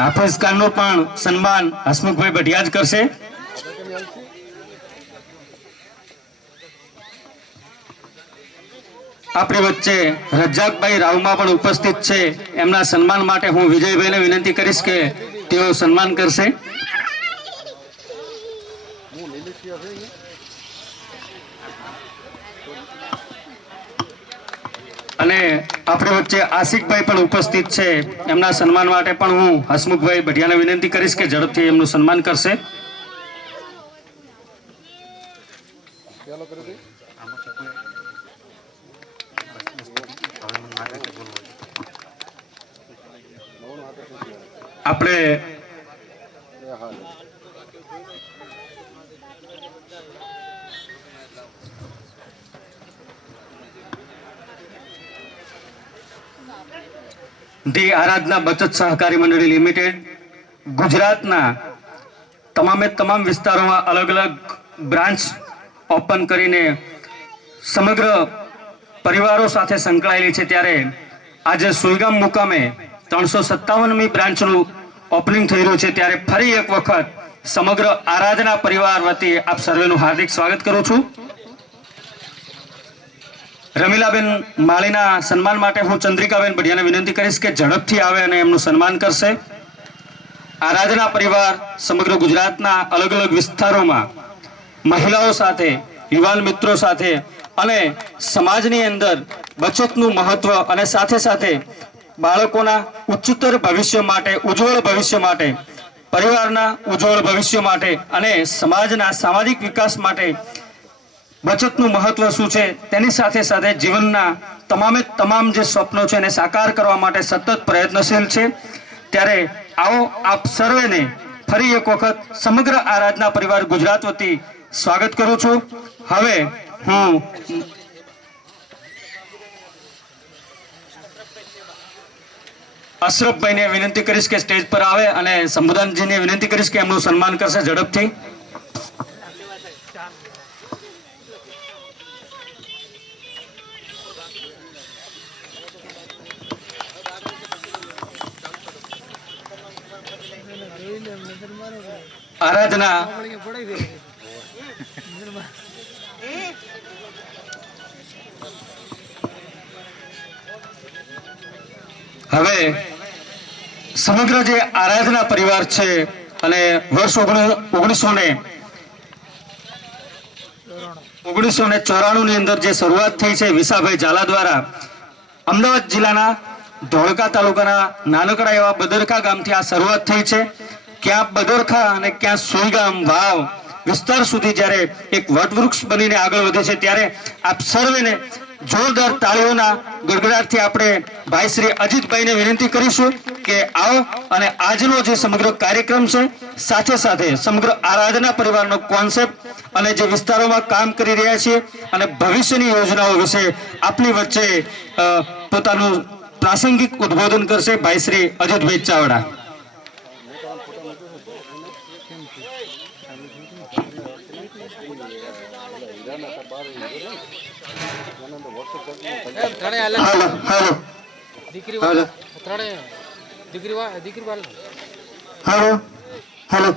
હાફિઝ ખાનનું પણ સન્માન હસમુખભાઈ ભટિયા જ કરશે. આપણી વચ્ચે રજાકભાઈ રાવમાં પણ ઉપસ્થિત છે. એમના સન્માન માટે હું વિજયભાઈને વિનંતી કરીશ કે તેઓ સન્માન કરશે. અને આપણી વચ્ચે આશિકભાઈ પણ ઉપસ્થિત છે. એમના સન્માન માટે પણ હું હસમુખભાઈ ભટિયાને વિનંતી કરીશ કે ઝડપથી એમનું સન્માન કરશે. આપણે ધી આરાધના બચત સહકારી મંડળી લિમિટેડ, ગુજરાતના તમામે તમામ વિસ્તારોમાં અલગ અલગ બ્રાન્ચ ઓપન કરીને સમગ્ર પરિવારો સાથે સંકળાયેલી છે. ત્યારે આજે સુઈગામ મુકામે ત્રણસો સત્તાવનમી બ્રાન્ચનું ઓપનિંગ થઈ રહ્યું છે. ત્યારે ફરી એક વખત સમગ્ર આરાધના પરિવાર વતી આપ સર્વેનું હાર્દિક સ્વાગત કરું છું. રમીલાબેન માળીના સન્માન માટે હું ચંદ્રિકાબેન બઢિયાને વિનંતી કરીશ કે ઝડપથી આવે અને એમનું સન્માન કરશે. આરાધના પરિવાર સમગ્ર ગુજરાતના અલગ અલગ વિસ્તારોમાં મહિલાઓ સાથે, યુવાન મિત્રો સાથે અને સમાજની અંદર બચતનું મહત્વ અને સાથે સાથે બાળકોના ઉચ્ચતર ભવિષ્ય માટે, ઉજ્જવળ ભવિષ્ય માટે, પરિવારના ઉજ્જવળ ભવિષ્ય માટે અને સમાજના સામાજિક વિકાસ માટે બચતનું મહત્વ શું છે? તેની સાથે સાથે જીવનના તમામે તમામ જે સ્વપ્નો છે એને સાકાર કરવા માટે સતત પ્રયત્નશીલ છે. ત્યારે આવો આપ સર્વેને ફરી એક વખત સમગ્ર આરાધના પરિવાર ગુજરાત વતી સ્વાગત કરું છું. હવે હું અશરફભાઈને વિનંતી કરીશ કે સ્ટેજ પર આવે અને સંબોધનજીને વિનંતી કરીશ કે એમનું સન્માન કરશે ઝડપથી. આરાધના. હવે સમગ્ર જે આરાધના પરિવાર છે અને વર્ષ ઓગણીસો ને ઓગણીસો ને ચોરાણું ની અંદર જે શરૂઆત થઈ છે વિસાભાઈ ઝાલા દ્વારા, અમદાવાદ જિલ્લાના ધોળકા તાલુકાના નાનકડા એવા બદરખા ગામથી આ શરૂઆત થઈ છે. ક્યાં બદરખા અને ક્યાં સુઈગામ વાવ વિસ્તાર સુધી જ્યારે એક વટવૃક્ષ બનીને આગળ વધે છે ત્યારે આપ સર્વેને જોરદાર તાળીઓના ગડગડાટથી આપણે ભાઈ શ્રી અજીતભાઈને વિનંતી કરીશું કે આવો અને આજનો જે સમગ્ર કાર્યક્રમ છે, સાથે સાથે સમગ્ર આરાધના પરિવારનો કોન્સેપ્ટ અને જે વિસ્તારોમાં કામ કરી રહ્યા છીએ અને ભવિષ્યની યોજનાઓ વિશે આપની વચ્ચે પોતાનું પ્રાસંગિક ઉદબોધન કરશે ભાઈ શ્રી અજિતભાઈ ચાવડા. હાલો હાલો. દીકરી હાલો. દીકરી દીકરી વાળા. હાલો.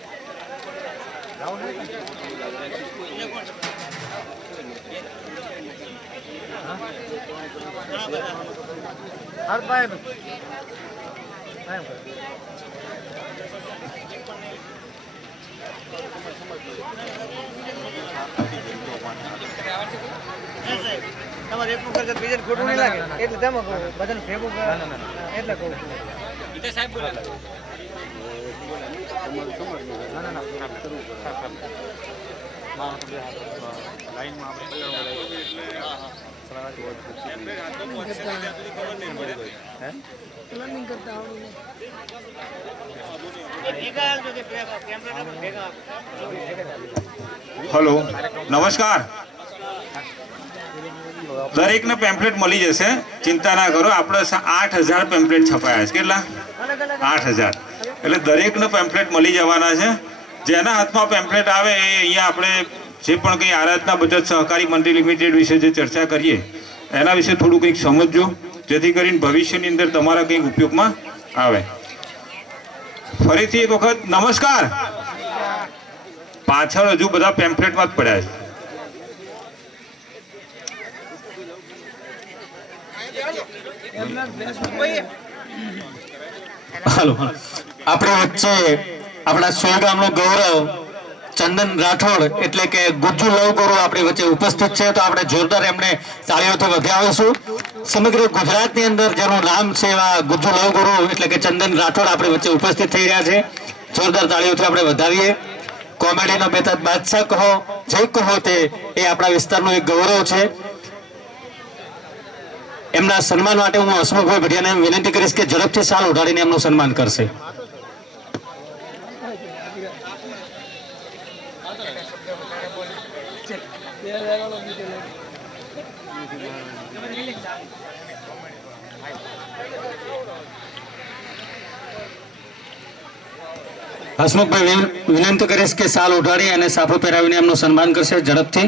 હર પાય તમારે એટલું ખર્ચ બીજા ખોટું નહીં લાગે એટલે તેમાં કહું બધાને ભેગું કરે એટલે કહું છું ભેગા હાલજો કે કરતા હલો, નમસ્કાર. દરેકને પેમ્પલેટ મળી જશે. ચિંતા ના કરો, આપણે આઠ હજાર પેમ્પલેટ છપાયા છે. કેટલા? આઠ હજાર. એટલે દરેકને પેમ્પલેટ મળી જવાના છે. જેના હાથમાં પેમ્પલેટ આવે એ અહીંયા આપણે જે પણ કંઈ આરાધના બચત સહકારી મંડળી લિમિટેડ વિશે જે ચર્ચા કરીએ એના વિશે થોડું કંઈક સમજજો જેથી કરીને ભવિષ્યની અંદર તમારા કંઈક ઉપયોગમાં આવે. ફરીથી એક વખત નમસ્કાર! પાછળ હજુ બધા પેમ્પલેટમાં જ પડ્યા છે. હાલો. આપણી વચ્ચે આપણા સોયગામનું ગૌરવ, ચંદન રાઠોડ એટલે કે ગુજ્જુ લવ ગુરુ આપણી વચ્ચે ઉપસ્થિત છે. તો આપણે જોરદાર એમને તાળીઓથી વધાવીશું સમગ્ર ગુજરાતની અંદર જેનું નામ છે એવા ગુજ્જુ લવ ગુરુ એટલે કે ચંદન રાઠોડ આપણી વચ્ચે ઉપસ્થિત થઈ રહ્યા છે. જોરદાર તાળીઓથી આપણે વધાવીએ. કોમેડીનો બેતાદ બાદશાહ કહો જે કહો તે એ આપણા વિસ્તારનો એક ગૌરવ છે. એમના સન્માન માટે હું હસમુખભાઈ ભટિયાને વિનંતી કરીશ કે ઝડપથી સાલ ઉઠાડીને એમનું સન્માન કરશે. હસમુખભાઈ વિનંતી કરીશ કે સાલ ઉઠાડી અને સાફો પહેરાવીને એમનું સન્માન કરશે ઝડપથી.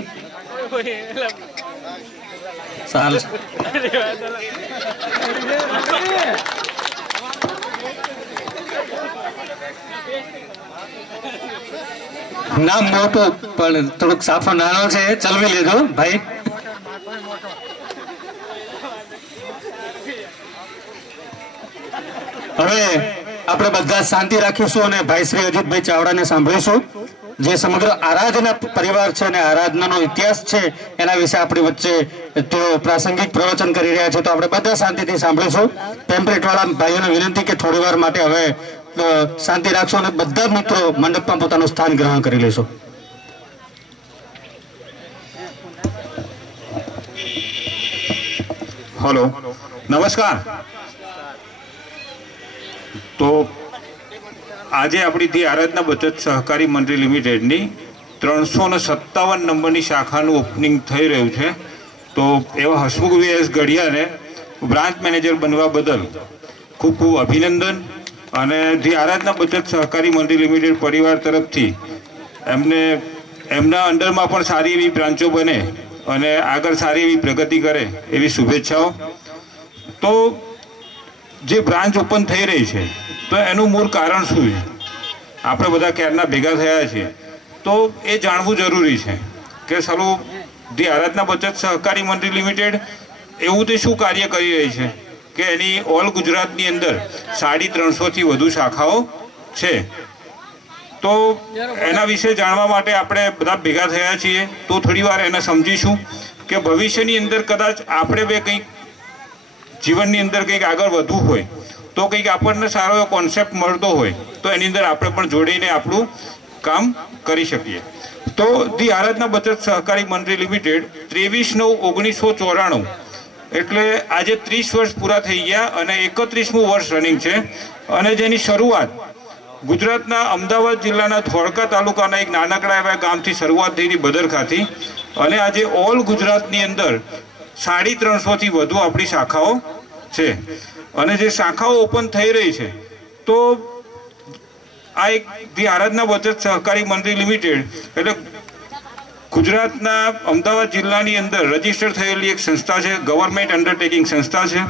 નામ મોટું, પણ થોડુંક સાફો નાનો છે ચલવી લેજો ભાઈ. હવે આપણે બધા શાંતિ રાખીશું અને ભાઈ શ્રી અજીતભાઈ ચાવડાને સાંભળીશું. જે સમગ્ર આરાધના પરિવાર છે અને આરાધનાનો ઇતિહાસ છે એના વિશે આપણી વચ્ચે તેઓ પ્રાસંગિક પ્રવચન કરી રહ્યા છે તો આપણે બધા શાંતિથી સાંભળીશું. ટેમ્પલેટ વાળા ભાઈઓને વિનંતી કે થોડી વાર માટે હવે શાંતિ રાખશો અને બધા મિત્રો મંડપમાં પોતાનું સ્થાન ગ્રહણ કરી લેશો હલો નમસ્કાર. તો આજે આપણી ધી આરાધના બચત સહકારી મંડળી લિમિટેડની ત્રણસો ને સત્તાવન નંબરની શાખાનું ઓપનિંગ થઈ રહ્યું છે. તો એવા હસમુખ વીએસ ગઢિયાને બ્રાન્ચ મેનેજર બનવા બદલ ખૂબ ખૂબ અભિનંદન અને ધી આરાધના બચત સહકારી મંડળી લિમિટેડ પરિવાર તરફથી એમને એમના અંડરમાં પણ સારી એવી બ્રાન્ચો બને અને આગળ સારી એવી પ્રગતિ કરે એવી શુભેચ્છાઓ. તો જે બ્રાન્ચ ઓપન થઈ રહી છે તો એનું મૂળ કારણ શું છે? આપણે બધા ક્યારના ભેગા થયા છીએ. તો એ જાણવું જરૂરી છે કે સારું ધી આરાધના બચત સહકારી મંડળી લિમિટેડ એવું તે શું કાર્ય કરી રહી છે કે એની ઓલ ગુજરાતની અંદર સાડી ત્રણસોથી વધુ શાખાઓ છે. તો એના વિશે જાણવા માટે આપણે બધા ભેગા થયા છીએ. તો થોડી વાર એને સમજીશું કે ભવિષ્યની અંદર કદાચ આપણે બે કંઈક જીવનની અંદર કંઈક આગળ વધવું હોય તો કંઈક આપણને સારો એવો કોન્સેપ્ટ મળતો હોય, તો એની અંદર આપણે પણ જોડીને આપણું કામ કરી શકીએ. તો ધી આરાધના બચત સહકારી મંડળી લિમિટેડ ત્રેવીસ નવ ઓગણીસો ચોરાણું, એટલે આજે ત્રીસ વર્ષ પૂરા થઈ ગયા અને એકત્રીસમું વર્ષ રનિંગ છે. અને જેની શરૂઆત ગુજરાતના અમદાવાદ જિલ્લાના ધોળકા તાલુકાના એક નાનકડા એવા ગામથી શરૂઆત થઈ હતી બદરખાથી. અને આજે ઓલ ગુજરાતની અંદર સાડી ત્રણસોથી વધુ આપણી શાખાઓ છે. અને જે શાખાઓ ઓપન થઈ રહી છે, તો આ એક ધી આરાધના બચત સહકારી મંડળી લિમિટેડ, એટલે ગુજરાતના અમદાવાદ જિલ્લાની અંદર રજિસ્ટર થયેલી એક સંસ્થા છે, ગવર્મેન્ટ અંડરટેકિંગ સંસ્થા છે.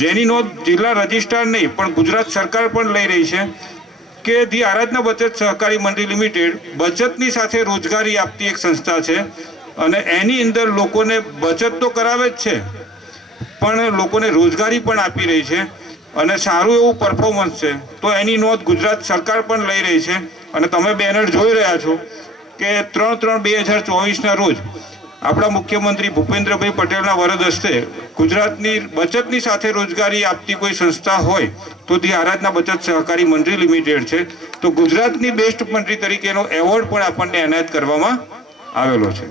જેની નોંધ જિલ્લા રજિસ્ટ્રાર નહીં, પણ ગુજરાત સરકાર પણ લઈ રહી છે કે ધી આરાધના બચત સહકારી મંડળી લિમિટેડ બચતની સાથે રોજગારી આપતી એક સંસ્થા છે. અને એની અંદર લોકોને બચત તો કરાવે જ છે પણ લોકોને રોજગારી પણ આપી રહી છે અને સારું એવું પરફોર્મન્સ છે. તો એની નોંધ ગુજરાત સરકાર પણ લઈ રહી છે અને તમે બેનર જોઈ રહ્યા છો કે ત્રણ ત્રણ બે હજાર ચોવીસના રોજ આપણા મુખ્યમંત્રી ભૂપેન્દ્રભાઈ પટેલના વરદ હસ્તે ગુજરાતની બચતની સાથે રોજગારી આપતી કોઈ સંસ્થા હોય તો તે આરાધના બચત સહકારી મંડળી લિમિટેડ છે. તો ગુજરાતની બેસ્ટ મંત્રી તરીકેનો એવોર્ડ પણ આપણને એનાયત કરવામાં આવેલો છે.